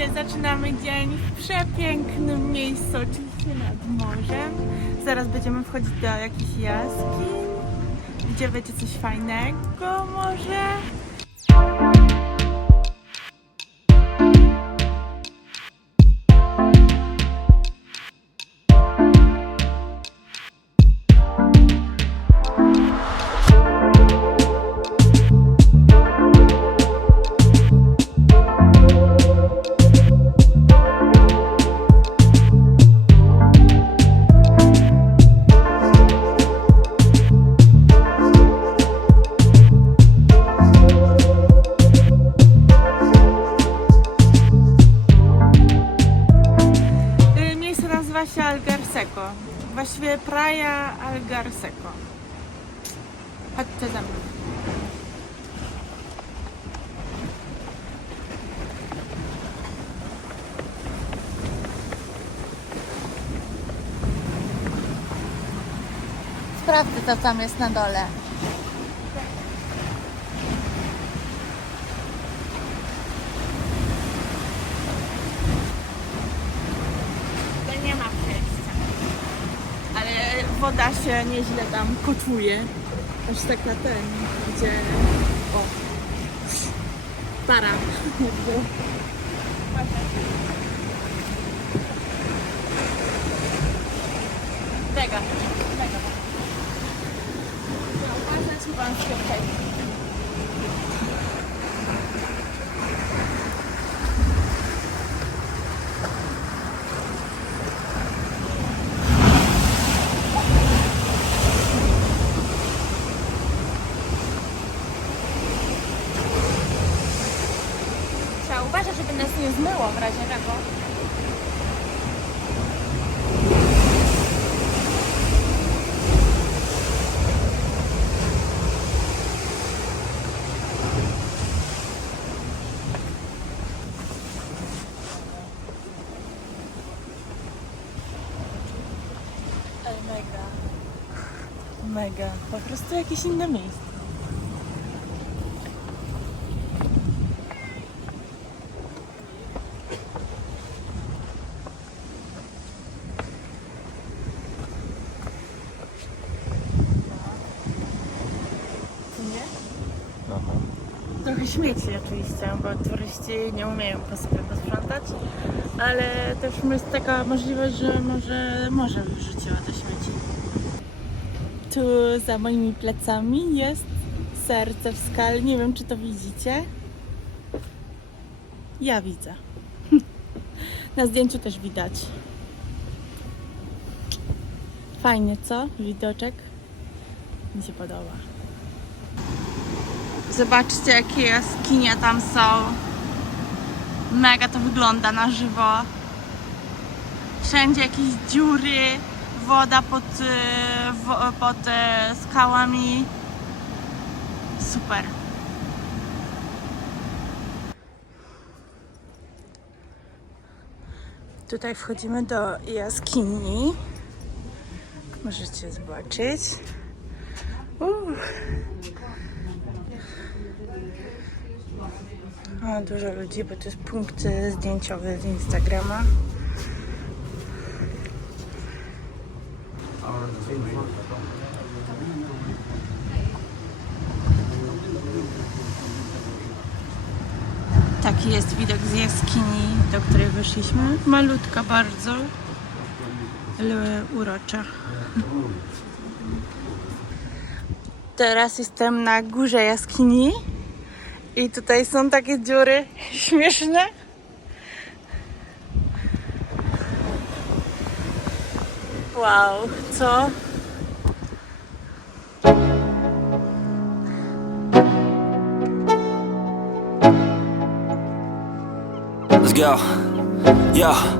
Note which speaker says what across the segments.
Speaker 1: Słuchajcie, zaczynamy dzień w przepięknym miejscu, oczywiście nad morzem. Zaraz będziemy wchodzić do jakichś jaskiń, gdzie będzie coś fajnego może. Praia Algarseco. Chodźcie ze mną.
Speaker 2: Sprawdzę, co tam jest na dole.
Speaker 1: To nie ma przejścia. Ale woda się nieźle tam koczuje. Aż tak na ten, gdzie... O! Para. Jakby. Tego. Tego. Uważać wąskie Trzeba uważać, żeby nas nie zmyło w razie czego.
Speaker 2: Mega.
Speaker 1: Mega. Po prostu jakieś inne miejsce. Co nie? Trochę śmieci oczywiście, bo turyści nie umieją po sobie posprzątać, ale też jest taka możliwość, że może morze wyrzuciło te śmieci. Tu za moimi plecami jest serce w skali. Nie wiem, czy to widzicie. Ja widzę. Na zdjęciu też widać. Fajnie, co? Widoczek. Mi się podoba. Zobaczcie, jakie jaskinie tam są. Mega to wygląda na żywo. Wszędzie jakieś dziury, woda pod, y, pod e, skałami. Super. Tutaj wchodzimy do jaskini. Możecie zobaczyć. O, dużo ludzi, bo to jest punkt zdjęciowy z Instagrama. Taki jest widok z jaskini, do której wyszliśmy. Malutka bardzo, ale urocza. Teraz jestem na górze jaskini i tutaj są takie dziury śmieszne. Wow, co?
Speaker 3: Let's go. Yo.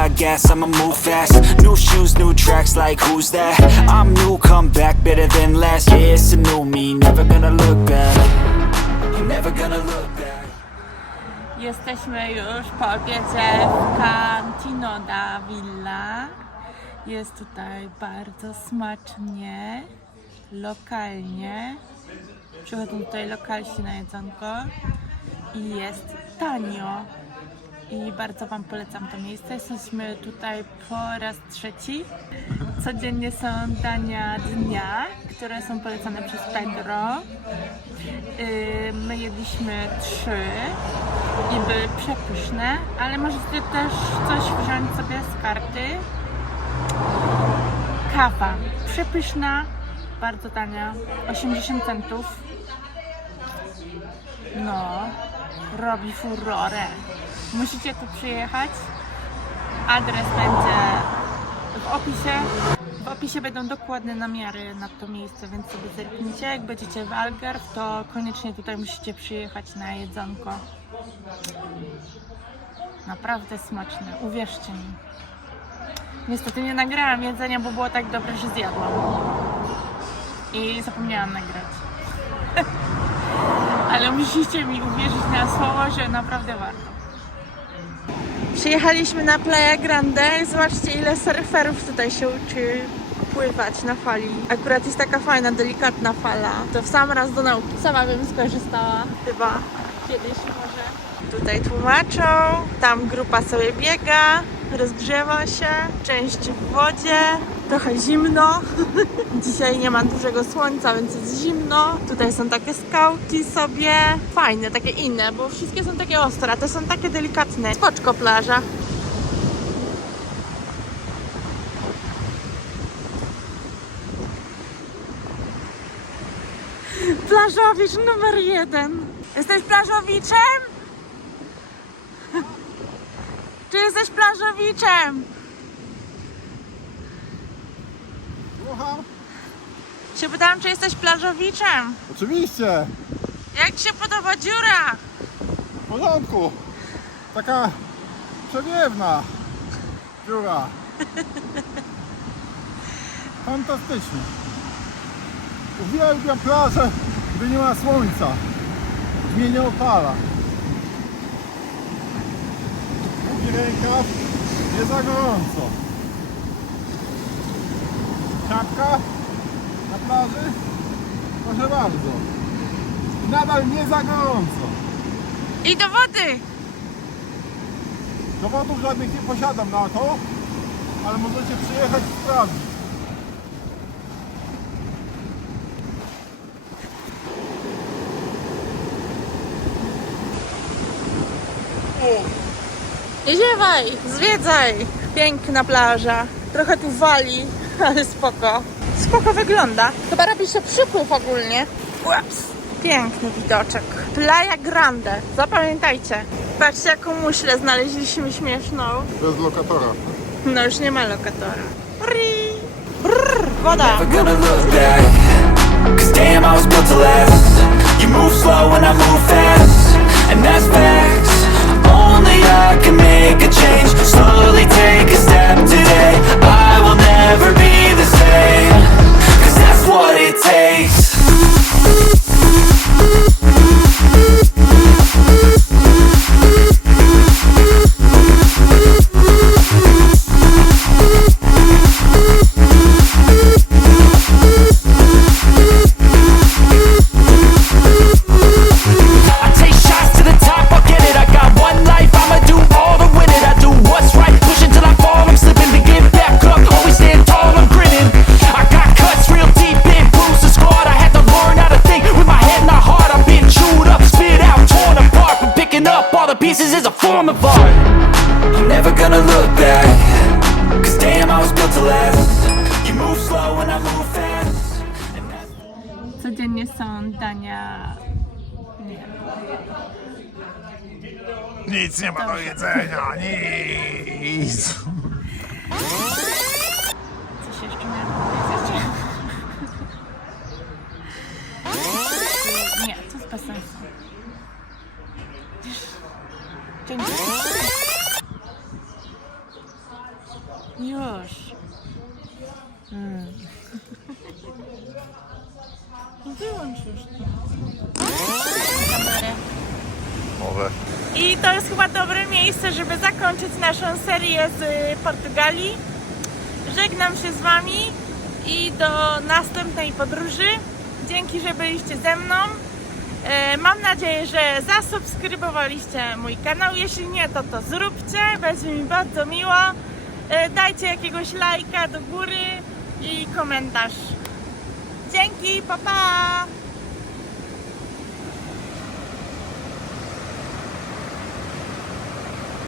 Speaker 3: gas, I'ma move fast. New shoes, new tracks, like who's that? I'm new, come back better than last. Yeah, it's a new me, never gonna look back. Never gonna look back.
Speaker 1: Jesteśmy już po obiedzie w Cantino da Villa. Jest tutaj bardzo smacznie, lokalnie. Przychodzą tutaj lokalsi na jedzonko i jest tanio. I bardzo Wam polecam to miejsce. Jesteśmy tutaj po raz trzeci. Codziennie są dania dnia, które są polecane przez Pedro. Yy, My jedliśmy trzy i były przepyszne, ale możecie też coś wziąć sobie z karty. Kawa przepyszna, bardzo tania, 80 centów. No, robi furorę. Musicie tu przyjechać. Adres będzie w opisie. W opisie będą dokładne namiary na to miejsce, więc sobie zerknijcie. Jak będziecie w Algarve, to koniecznie tutaj musicie przyjechać na jedzonko. Naprawdę smaczne, uwierzcie mi. Niestety nie nagrałam jedzenia, bo było tak dobre, że zjadłam. I zapomniałam nagrać. Ale musicie mi uwierzyć na słowo, że naprawdę warto. Przyjechaliśmy na Playa Grande zobaczcie ile surferów tutaj się uczy pływać na fali. Akurat jest taka fajna, delikatna fala. To w sam raz do nauki. Sama bym skorzystała chyba kiedyś może. Tutaj tłumaczą, tam grupa sobie biega, rozgrzewa się, część w wodzie, trochę zimno. Dzisiaj nie ma dużego słońca, więc jest zimno. Tutaj są takie skałki sobie. Fajne, takie inne, bo wszystkie są takie ostre, a te są takie delikatne. Spoczko plaża. Plażowicz numer jeden. Jesteś plażowiczem? Czy jesteś plażowiczem? Się pytałam, czy jesteś plażowiczem.
Speaker 4: Oczywiście,
Speaker 1: Jak ci się podoba dziura?
Speaker 4: w porządku. Taka przewiewna dziura. Fantastycznie. Uwielbiam plażę, gdy nie ma słońca. Mnie nie opala. Długi rękaw, nie za gorąco. Czapka plaży? Proszę bardzo. I nadal nie za gorąco.
Speaker 1: I do wody!
Speaker 4: Dowodów żadnych nie posiadam na to, ale możecie przyjechać i sprawdzić.
Speaker 1: Nie ziewaj, zwiedzaj. Piękna plaża. Trochę tu wali, ale spoko. Spoko wygląda. Chyba robi się przypływ ogólnie. Ups. Piękny widoczek. Playa Grande. Zapamiętajcie. Patrzcie jaką muślę znaleźliśmy śmieszną.
Speaker 4: Bez lokatora.
Speaker 1: No już nie ma lokatora. Ri. Brrr, woda.
Speaker 3: Cause damn, I was built to last. You move slow and I move fast. And that's facts.
Speaker 1: Nie.
Speaker 4: Nic nie ma do jedzenia, nic.
Speaker 1: Coś jeszcze miałam powiedzieć? Nie. Już. No wyłącz już to. I to jest chyba dobre miejsce, żeby zakończyć naszą serię z y, Portugalii. Żegnam się z Wami i do następnej podróży. Dzięki, że byliście ze mną. E, Mam nadzieję, że zasubskrybowaliście mój kanał. Jeśli nie, to to zróbcie. Będzie mi bardzo miło. E, Dajcie jakiegoś lajka do góry i komentarz. Dzięki, pa pa!